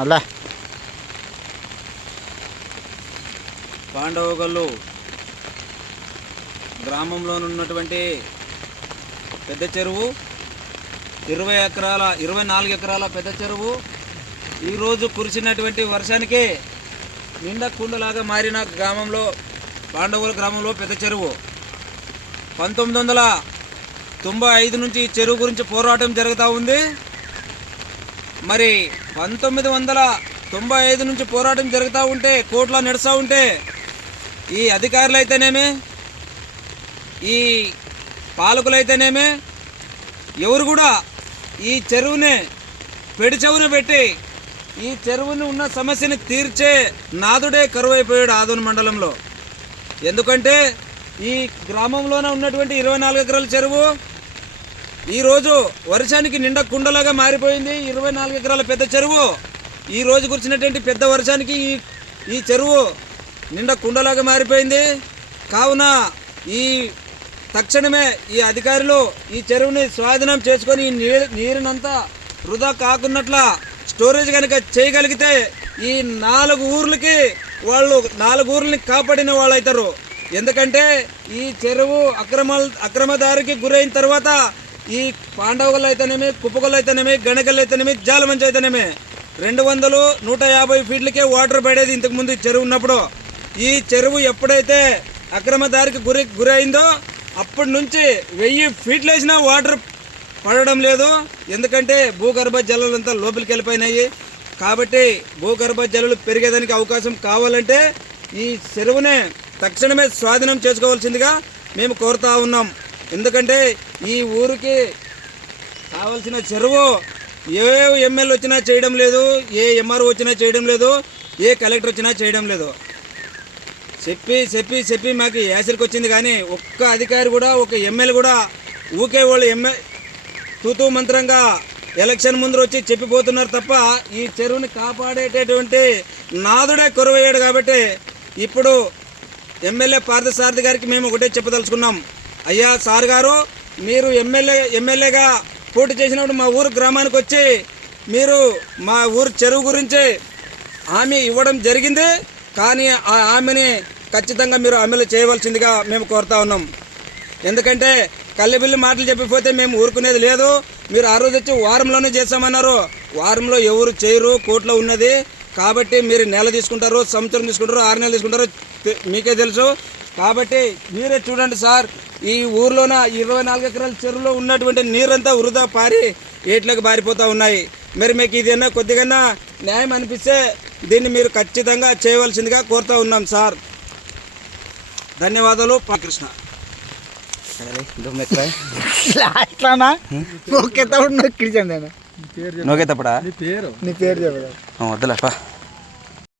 అలా పాండవగల్లు గ్రామంలోనున్నటువంటి పెద్ద చెరువు 24 ఎకరాల పెద్ద చెరువు ఈరోజు కురిసినటువంటి వర్షానికి నిండా కుండలాగా మారిన గ్రామంలో పాండవగల్లు గ్రామంలో పెద్ద చెరువు 1995 నుంచి ఈ చెరువు గురించి పోరాటం జరుగుతూ ఉంది. మరి 1995 నుంచి పోరాటం జరుగుతూ ఉంటే కోర్టులో నడుస్తూ ఉంటే ఈ అధికారులు అయితేనేమి ఈ పాలకులైతేనేమి ఎవరు కూడా ఈ చెరువుని పెడిచెవున పెట్టి ఈ చెరువుని ఉన్న సమస్యని తీర్చే నాదుడే కరువైపోయాడు ఆదోని మండలంలో. ఎందుకంటే ఈ గ్రామంలోనే ఉన్నటువంటి 24 ఎకరాల చెరువు ఈరోజు వర్షానికి నిండా కుండలాగా మారిపోయింది. 24 ఎకరాల పెద్ద చెరువు ఈ రోజు కురిసినటువంటి పెద్ద వర్షానికి ఈ చెరువు నిండా కుండలాగా మారిపోయింది. కావున ఈ తక్షణమే ఈ అధికారులు ఈ చెరువుని స్వాధీనం చేసుకొని ఈ నీరునంతా వృధా కాకున్నట్ల స్టోరేజ్ కనుక చేయగలిగితే ఈ 4 ఊర్లకి వాళ్ళు 4 ఊర్లని కాపాడిన వాళ్ళు అవుతారు. ఎందుకంటే ఈ చెరువు అక్రమదారికి గురైన తర్వాత ఈ పాండవగల్లు అయితేనేమి, కుప్పగల్లు అయితేనేమి, గణగల్లు అయితేనేమి, జాలమంచి అయితేనేమి 200-150 ఫీట్లకే వాటర్ పడేది ఇంతకుముందు ఈ చెరువు ఉన్నప్పుడు. ఈ చెరువు ఎప్పుడైతే అక్రమదారికి గురైందో అప్పటి నుంచి 1000 ఫీట్లు వేసినా వాటర్ పడడం లేదు. ఎందుకంటే భూగర్భ జలాలంతా లోపలికి వెళ్ళిపోయినాయి. కాబట్టి భూగర్భ జలాలు పెరిగేదానికి అవకాశం కావాలంటే ఈ చెరువునే తక్షణమే స్వాధీనం చేసుకోవాల్సిందిగా మేము కోరుతా ఉన్నాం. ఎందుకంటే ఈ ఊరికి కావాల్సిన చెరువు ఏ ఎమ్మెల్యే వచ్చినా చేయడం లేదు, ఏ ఎంఆర్ఓ వచ్చినా చేయడం లేదు, ఏ కలెక్టర్ వచ్చినా చేయడం లేదు. చెప్పి మాకు యాసరికి వచ్చింది. కానీ ఒక్క అధికారి కూడా, ఒక ఎమ్మెల్యే కూడా ఊకే వాళ్ళు తూతూ మంత్రంగా ఎలక్షన్ ముందు వచ్చి చెప్పిపోతున్నారు తప్ప ఈ చెరువుని కాపాడేటటువంటి నాదుడే కొరవయ్యాడు. కాబట్టి ఇప్పుడు ఎమ్మెల్యే పార్థసారథి గారికి మేము ఒకటే చెప్పదలుచుకున్నాం. అయ్యా సార్ గారు, మీరు ఎమ్మెల్యేగా పోటీ చేసినప్పుడు మా ఊరు గ్రామానికి వచ్చి మీరు మా ఊరు చెరువు గురించి హామీ ఇవ్వడం జరిగింది. కానీ ఆ హామీని ఖచ్చితంగా మీరు అమలు చేయవలసిందిగా మేము కోరుతా ఉన్నాం. ఎందుకంటే కళ్ళబిల్లి మాటలు చెప్పిపోతే మేము ఊరుకునేది లేదు. మీరు ఆ రోజు వచ్చి వారంలోనే చేస్తామన్నారు. వారంలో ఎవరు చేయరు, కోర్టులో ఉన్నది. కాబట్టి మీరు నెల తీసుకుంటారు, సంవత్సరం తీసుకుంటారు, 6 నెలలు తీసుకుంటారు, మీకే తెలుసు. కాబట్టి మీరే చూడండి సార్, ఈ ఊర్లోన 24 ఎకరాల చెరువులో ఉన్నటువంటి నీరంతా వృధా పారి ఏట్లోకి బారిపోతూ ఉన్నాయి. మరి మీకు ఇదేనా కొద్దిగా న్యాయం అనిపిస్తే దీన్ని మీరు ఖచ్చితంగా చేయవలసిందిగా కోరుతూ ఉన్నాం సార్. ధన్యవాదాలు. కృష్ణ నొక్కేటప్పుడు నొక్కించండి. నొక్కేటప్పుడా నీ పేరు చెప్పదా వద్దులేపా.